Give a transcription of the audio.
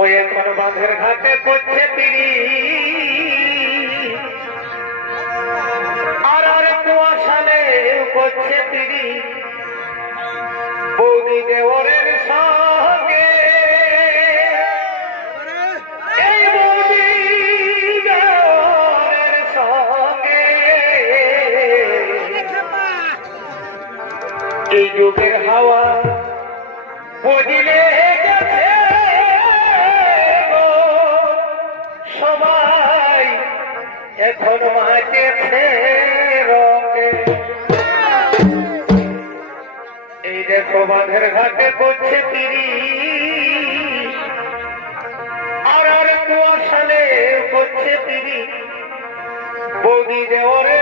ওই এখন বাঁধের ঘাটে করছে পিড়ি আর আর কুয়াশালে করছে পিড়ি বৌদি দেওরের সঙ্গে এই বৌদি দেওরের সঙ্গে এই যুগের হাওয়া বদিলে গেছে সবাই এখন মাঝেছে রঙে এই দেখো বাঁধের ঘাটে করছে পিড়ি আর আর কুয়াশালে করছে পিড়ি বৌদি দেওরে